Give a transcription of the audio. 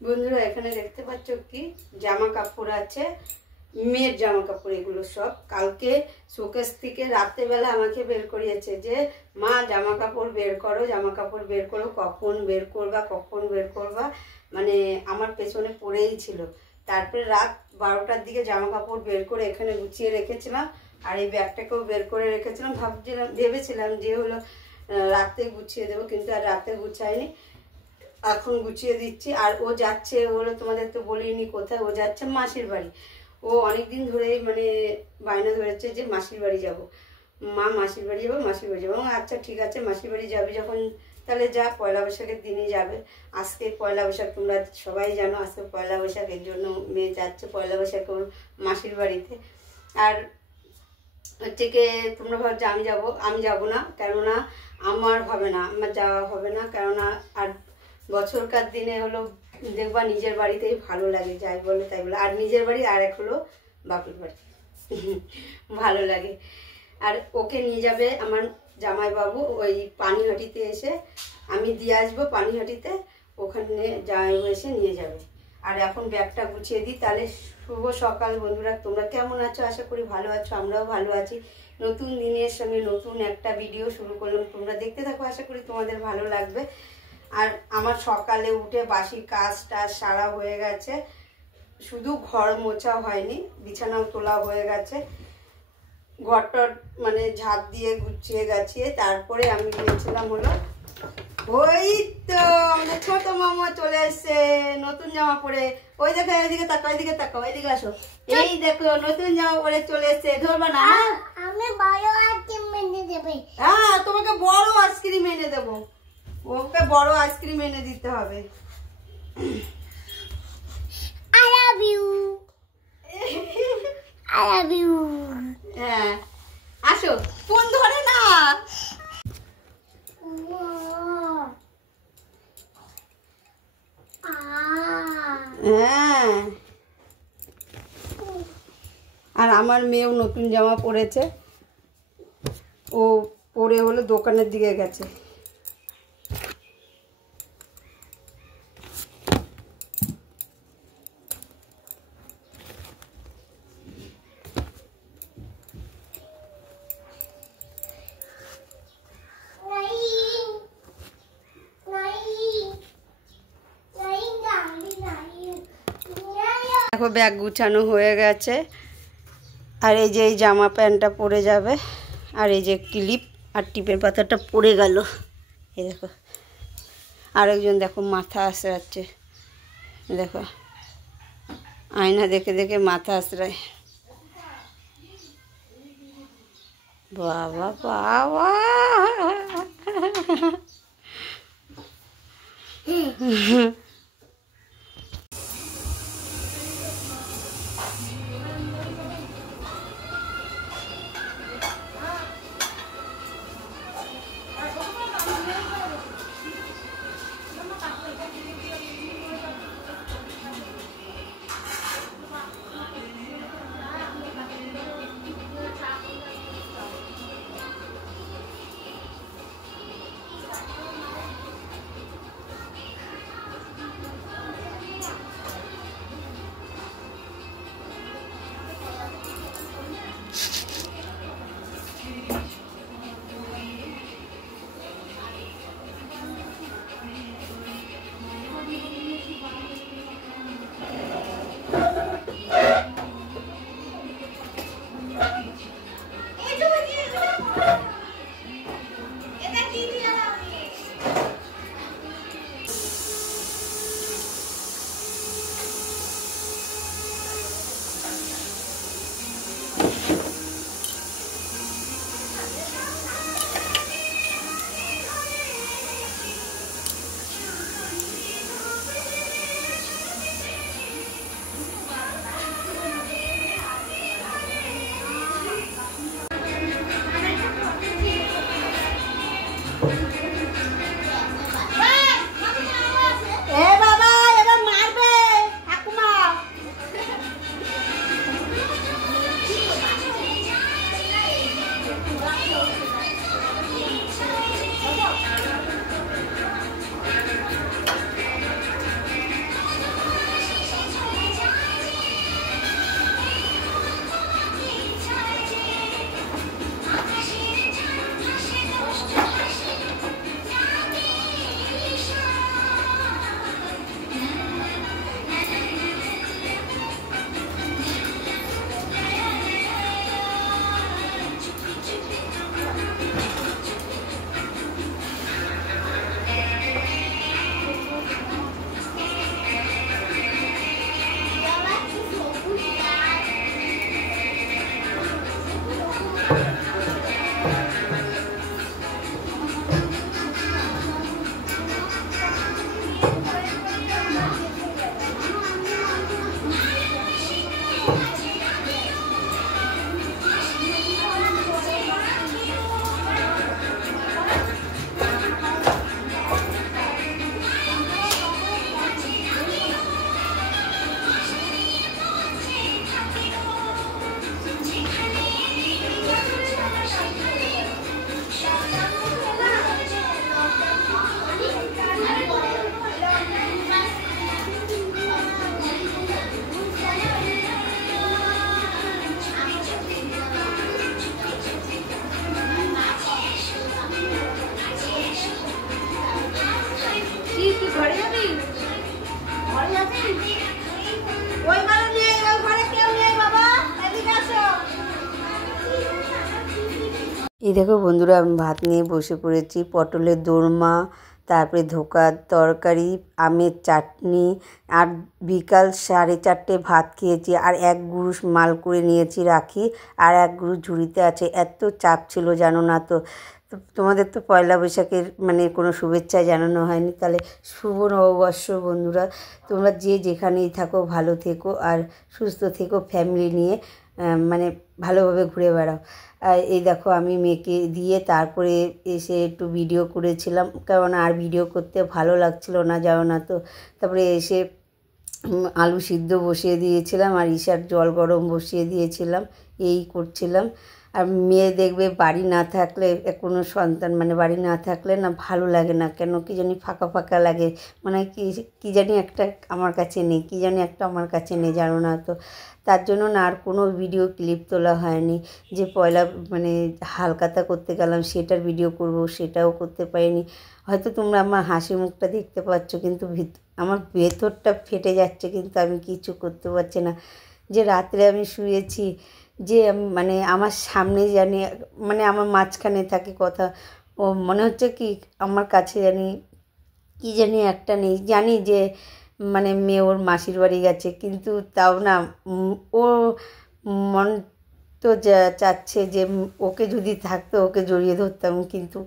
বন্ধুরা এখানে দেখতে পাচ্ছ কি জামা কাপড় আছে, মেয়ের জামা কাপড়। এগুলো সব কালকে শোকেস থেকে রাত্রেবেলা আমাকে বের করিয়েছে যে মা জামা কাপড় বের করো, জামা কাপড় বের করো, কখন বের করবা কখন বের করবা, মানে আমার পেছনে পড়েই ছিল। তারপরে রাত 12টার দিকে জামা কাপড় বের করে এখানে গুছিয়ে রেখেছিলাম, আর এই ব্যাগটাকেও বের করে রেখেছিলাম। ভেবেছিলাম যে হলো রাতে গুছিয়ে দেবো, কিন্তু আর রাতে গুছাইনি, এখন গুছিয়ে দিচ্ছি। আর ও যাচ্ছে হলো, তোমাদের তো বলিনি কোথায়, ও যাচ্ছে মাসির বাড়ি। ও অনেকদিন ধরেই মানে বায়না ধরেছে যে মাসির বাড়ি যাব, মা মাসির বাড়ি যাবো, মাসির বাড়ি যাবো। আচ্ছা ঠিক আছে, মাসির বাড়ি যাবে যখন তাহলে যা, পয়লা বৈশাখের দিনই যাবে। আজকে পয়লা বৈশাখ, তোমরা সবাই জানো আজকে পয়লা বৈশাখ, এর জন্য মেয়ে যাচ্ছে পয়লা বৈশাখ ওর মাসির বাড়িতে। আর হচ্ছে কি তোমরা ভাবছো আমি যাবো না, কেননা আমার হবে না, আমার যাওয়া হবে না, কেননা আর বছরকার দিনে হলো দেখবা নিজের বাড়িতেই ভালো লাগে, যাই বলে তাই বলে। আর নিজের বাড়ি আর এক হলো বাপের বাড়ি ভালো লাগে। আর ওকে নিয়ে যাবে আমার জামাইবাবু ওই পানিহাটিতে এসে, আমি দিয়ে আসবো পানিহাটিতে, ওখানে জামাইবাবু এসে নিয়ে যাবে। আর এখন ব্যাগটা গুছিয়ে দিই। তাহলে শুভ সকাল বন্ধুরা, তোমরা কেমন আছো? আশা করি ভালো আছো, আমরাও ভালো আছি। নতুন দিনের সঙ্গে নতুন একটা ভিডিও শুরু করলাম, তোমরা দেখতে থাকো, আশা করি তোমাদের ভালো লাগবে। আর আমার সকালে উঠে বাসি কাজটা সারা হয়ে গেছে, শুধু ঘর মোছা হয়নি, বিছানাও তোলা হয়ে গেছে, ঘরটার মানে ঝাঁপ দিয়ে গুছিয়ে গাছিয়ে তারপরে আমি গিয়েছিলাম হলো, ওই তো আমাদের ছোট মামা চলে এসছে নতুন জামা পরে। ওই দেখো, এদিকে তাকাও, এদিকে তাকাও, এদিকে আসো, এই দেখো নতুন জামা পরে চলে এসছে। ধরবা না, আমি বড় আইসক্রিম এনে দেবে। হ্যাঁ তোমাকে বড় আইসক্রিম এনে দেবো, ওকে বড় আইসক্রিম এনে দিতে হবে। I love you. I love you. হ্যাঁ আসো, ফোন ধরে না। হ্যাঁ, আর আমার মেয়েও নতুন জামা পরেছে, ও পরে হলো দোকানের দিকে গেছে। দেখো ব্যাগ গুছানো হয়ে গেছে, আর এই যে এই জামা প্যান্টটা পরে যাবে, আর এই যে ক্লিপ আর টিপের পাতাটা পড়ে গেল। এই দেখো আরেকজন দেখো মাথা আঁচড়াচ্ছে, দেখো আয়না দেখে দেখে মাথা আঁচড়ায়। বাবা বাবা এই দেখো বন্ধুরা, আমি ভাত নিয়ে বসে পড়েছি। পটলের দোরমা, তারপরে ধোকার তরকারি, আমের চাটনি, আর বিকাল 4:30 ভাত খেয়েছি। আর এক গুরুষ মাল করে নিয়েছি রাখি, আর এক গুরুষ ঝুড়িতে আছে। এত চাপ ছিল জানো না তো। তোমাদের তো পয়লা বৈশাখের মানে কোনো শুভেচ্ছা জানানো হয়নি। তাহলে শুভ নববর্ষ বন্ধুরা। তোমরা যে যেখানেই থাকো ভালো থেকো আর সুস্থ থেকো, ফ্যামিলি নিয়ে মানে ভালোভাবে ঘুরে বেড়াও। আর এই দেখো আমি মেয়েকে দিয়ে তারপরে এসে একটু ভিডিও করেছিলাম, কারণ আর ভিডিও করতে ভালো লাগছিল না জানো না তো। তারপরে এসে আলু সিদ্ধ বসিয়ে দিয়েছিলাম আর ঈশার জল গরম বসিয়ে দিয়েছিলাম, এই করছিলাম। আর মেয়ে দেখবে বাড়ি না থাকলে, কোনো সন্তান মানে বাড়ি না থাকলে না ভালো লাগে না, কেন কি জানি ফাঁকা ফাঁকা লাগে, মানে কি জানি একটা আমার কাছে নেই, কি জানি একটা আমার কাছে নেই জানো না তো। তার জন্য না আর কোনো ভিডিও ক্লিপ তোলা হয়নি। যে পয়লা মানে হালখাতা করতে গেলাম সেটার ভিডিও করব, সেটাও করতে পারিনি। হয়তো তোমরা আমার হাসি মুখটা দেখতে পাচ্ছ, কিন্তু আমার ভেতরটা ফেটে যাচ্ছে, কিন্তু আমি কিছু করতে পারছি না। যে রাত্রে আমি শুয়েছি, যে মানে আমার সামনে জানি মানে আমার মাঝখানে থাকে কথা, ও মনে হচ্ছে কি আমার কাছে জানি কি জানি একটা নেই। জানি যে মানে মেয়ে ওর মাসির বাড়ি গেছে, কিন্তু তাও না ও মন তো চাচ্ছে যে ওকে যদি থাকতো ওকে জড়িয়ে ধরতাম, কিন্তু